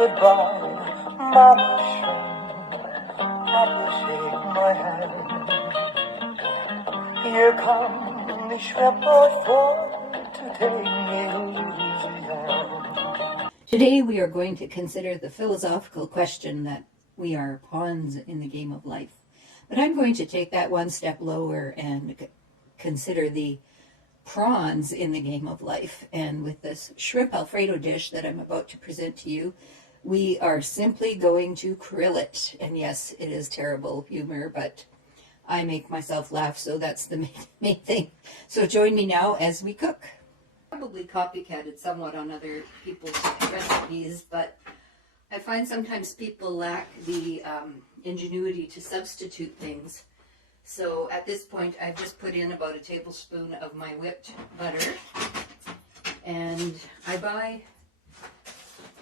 Goodbye, Mama shrimp, Papa shake my hand. Here come the shrimp for to take me to Louisiana. Today we are going to consider the philosophical question that we are pawns in the game of life. But I'm going to take that one step lower and consider the prawns in the game of life. And with this shrimp Alfredo dish that I'm about to present to you, we are simply going to krill it. And yes, it is terrible humor, but I make myself laugh, so that's the main thing. So join me now as we cook. Probably copycatted somewhat on other people's recipes, but I find sometimes people lack the ingenuity to substitute things. So at this point, I've just put in about a tablespoon of my whipped butter, and I buy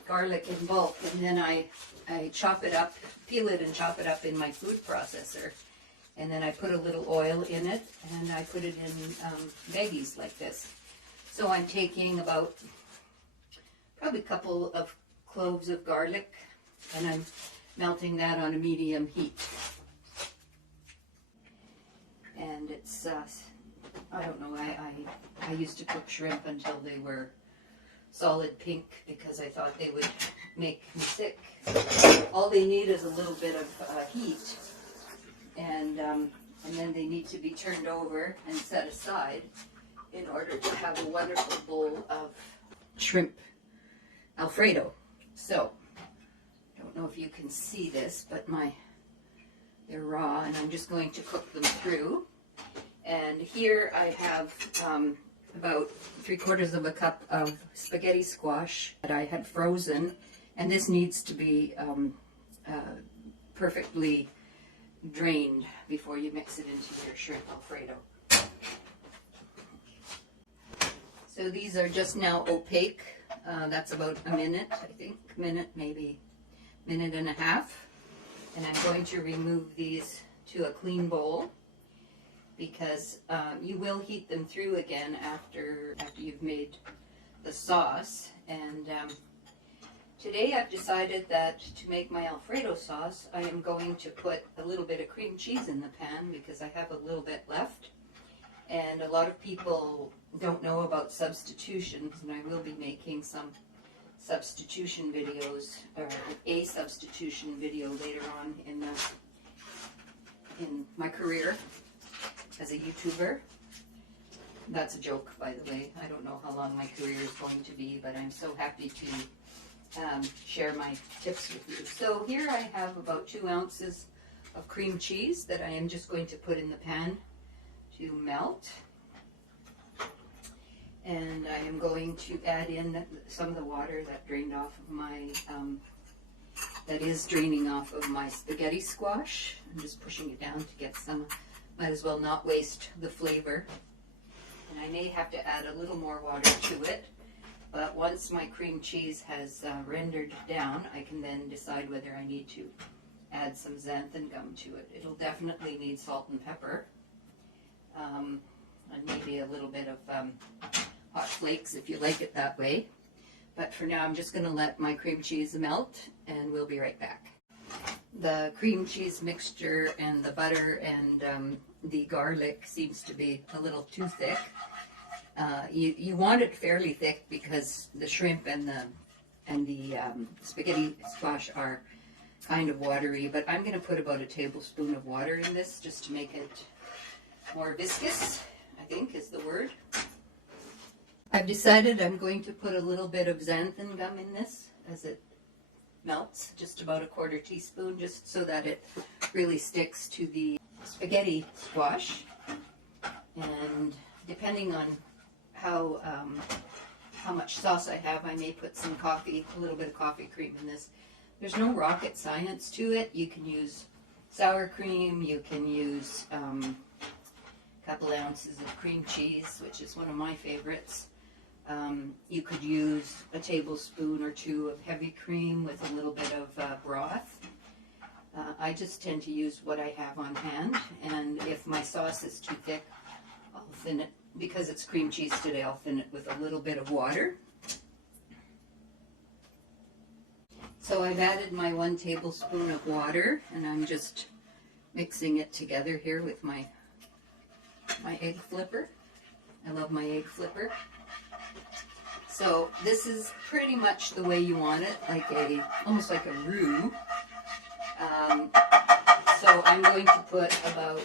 garlic in bulk, and then I chop it up, peel it and chop it up in my food processor, and then I put a little oil in it, and I put it in baggies like this. So I'm taking about probably a couple of cloves of garlic, and I'm melting that on a medium heat. And it's, I don't know, I used to cook shrimp until they were solid pink because I thought they would make me sick. All they need is a little bit of heat, and then they need to be turned over and set aside in order to have a wonderful bowl of shrimp Alfredo. So, I don't know if you can see this, but they're raw, and I'm just going to cook them through. And here I have about 3/4 of a cup of spaghetti squash that I had frozen, and this needs to be perfectly drained before you mix it into your shrimp Alfredo. So these are just now opaque. That's about a minute, I think, maybe minute and a half. And I'm going to remove these to a clean bowl because you will heat them through again after you've made the sauce. And today I've decided that to make my Alfredo sauce, I am going to put a little bit of cream cheese in the pan because I have a little bit left. And a lot of people don't know about substitutions, and I will be making some substitution videos, or a substitution video later on in my career as a YouTuber. That's a joke, by the way. I don't know how long my career is going to be, but I'm so happy to share my tips with you. So here I have about 2 ounces of cream cheese that I am just going to put in the pan to melt. And I am going to add in some of the water that drained off of my, that is draining off of my spaghetti squash. I'm just pushing it down to get some, might as well not waste the flavor. And I may have to add a little more water to it, but once my cream cheese has rendered down, I can then decide whether I need to add some xanthan gum to it. It'll definitely need salt and pepper, and maybe a little bit of hot flakes if you like it that way. But for now, I'm just going to let my cream cheese melt, and we'll be right back. The cream cheese mixture and the butter and the garlic seems to be a little too thick. You want it fairly thick because the shrimp and the spaghetti squash are kind of watery, but I'm going to put about a tablespoon of water in this just to make it more viscous, I think is the word. I've decided I'm going to put a little bit of xanthan gum in this as it melts, just about a 1/4 teaspoon, just so that it really sticks to the spaghetti squash. And depending on how much sauce I have, I may put some a little bit of coffee cream in this. There's no rocket science to it. You can use sour cream, you can use a couple ounces of cream cheese, which is one of my favorites. You could use a tablespoon or 2 of heavy cream with a little bit of broth. I just tend to use what I have on hand, and if my sauce is too thick, I'll thin it. Because it's cream cheese today, I'll thin it with a little bit of water. So I've added my 1 tablespoon of water, and I'm just mixing it together here with my egg flipper. I love my egg flipper. So this is pretty much the way you want it, almost like a roux. So I'm going to put about,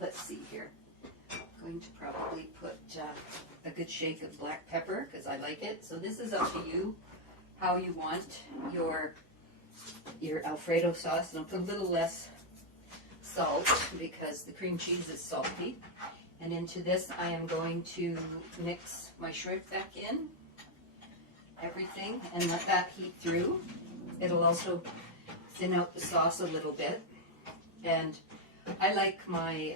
let's see here, I'm going to probably put a good shake of black pepper because I like it. So this is up to you how you want your Alfredo sauce. And I'll put a little less salt because the cream cheese is salty. And into this I am going to mix my shrimp back in, everything, and let that heat through. It'll also thin out the sauce a little bit. And I like my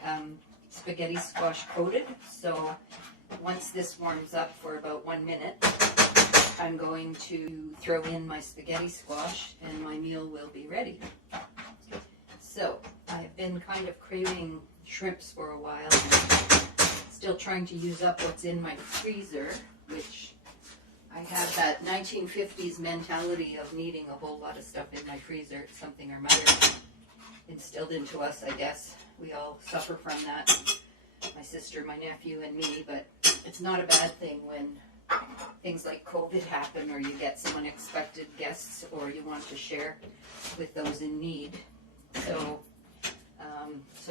spaghetti squash coated, so once this warms up for about 1 minute, I'm going to throw in my spaghetti squash and my meal will be ready. So I've been kind of craving shrimps for a while, and still trying to use up what's in my freezer, which I have that 1950s mentality of needing a whole lot of stuff in my freezer. It's something our mother instilled into us, I guess. We all suffer from that. My sister, my nephew, and me, but it's not a bad thing when things like COVID happen or you get some unexpected guests or you want to share with those in need. So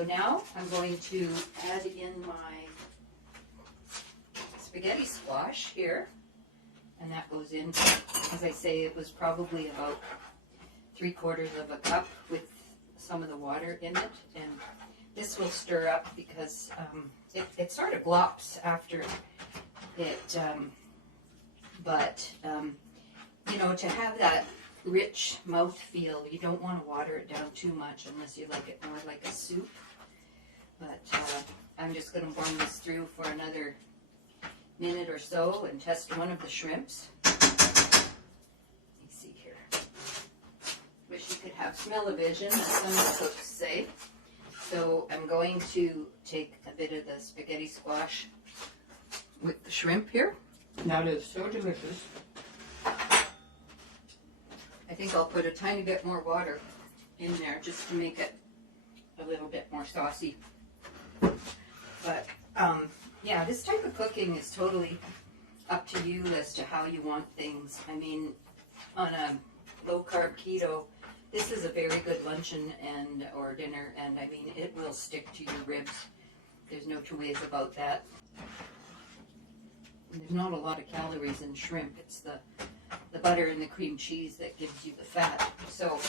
now I'm going to add in my spaghetti squash here, and that goes in, as I say, it was probably about 3/4 of a cup with some of the water in it, and this will stir up because it sort of glops after it, you know, to have that rich mouth feel, you don't want to water it down too much unless you like it more like a soup. But I'm just going to warm this through for another minute or so and test one of the shrimps. Let me see here. Wish you could have smell-o-vision, as some cooks say. So I'm going to take a bit of the spaghetti squash with the shrimp here. That is so delicious. I think I'll put a tiny bit more water in there just to make it a little bit more saucy. But yeah, this type of cooking is totally up to you as to how you want things. I mean, on a low-carb keto, this is a very good luncheon or dinner, and I mean, it will stick to your ribs. There's no two ways about that. There's not a lot of calories in shrimp. It's the butter and the cream cheese that gives you the fat. So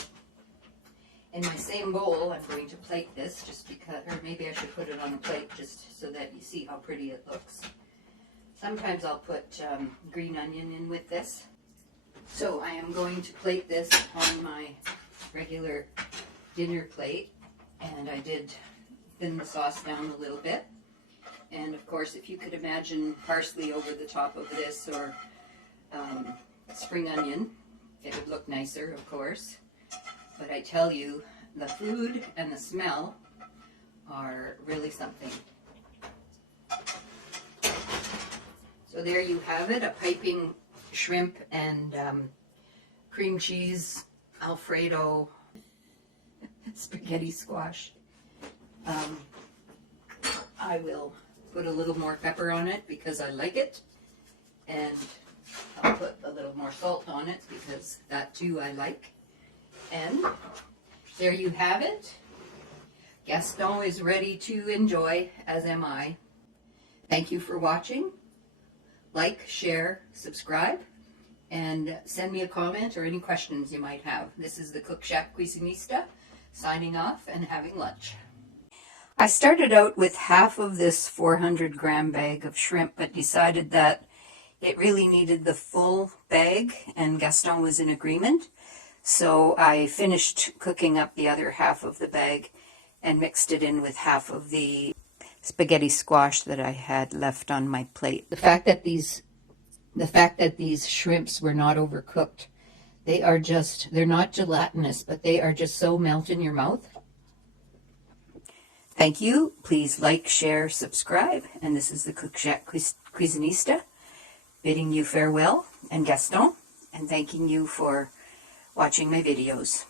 in my same bowl, I'm going to plate this just because, or maybe I should put it on a plate just so that you see how pretty it looks. Sometimes I'll put green onion in with this. So I am going to plate this on my regular dinner plate, and I did thin the sauce down a little bit. And of course, if you could imagine parsley over the top of this, or spring onion, it would look nicer, of course. But I tell you, the food and the smell are really something. So there you have it, a piping shrimp and cream cheese Alfredo spaghetti squash. I will put a little more pepper on it because I like it, and I'll put a little more salt on it because that too I like. And there you have it. Gaston is ready to enjoy, as am I. Thank you for watching. Like, share, subscribe, and send me a comment or any questions you might have. This is the Cook Shack Cuisinista, signing off and having lunch. I started out with half of this 400-gram bag of shrimp, but decided that it really needed the full bag, and Gaston was in agreement. So I finished cooking up the other half of the bag and mixed it in with half of the spaghetti squash that I had left on my plate. The fact that these shrimps were not overcooked, they're not gelatinous, but they are just so melt in your mouth. Thank you. Please like, share, subscribe. And this is the Cook Shack Cuisinista, bidding you farewell, and Gaston, and thanking you for watching my videos.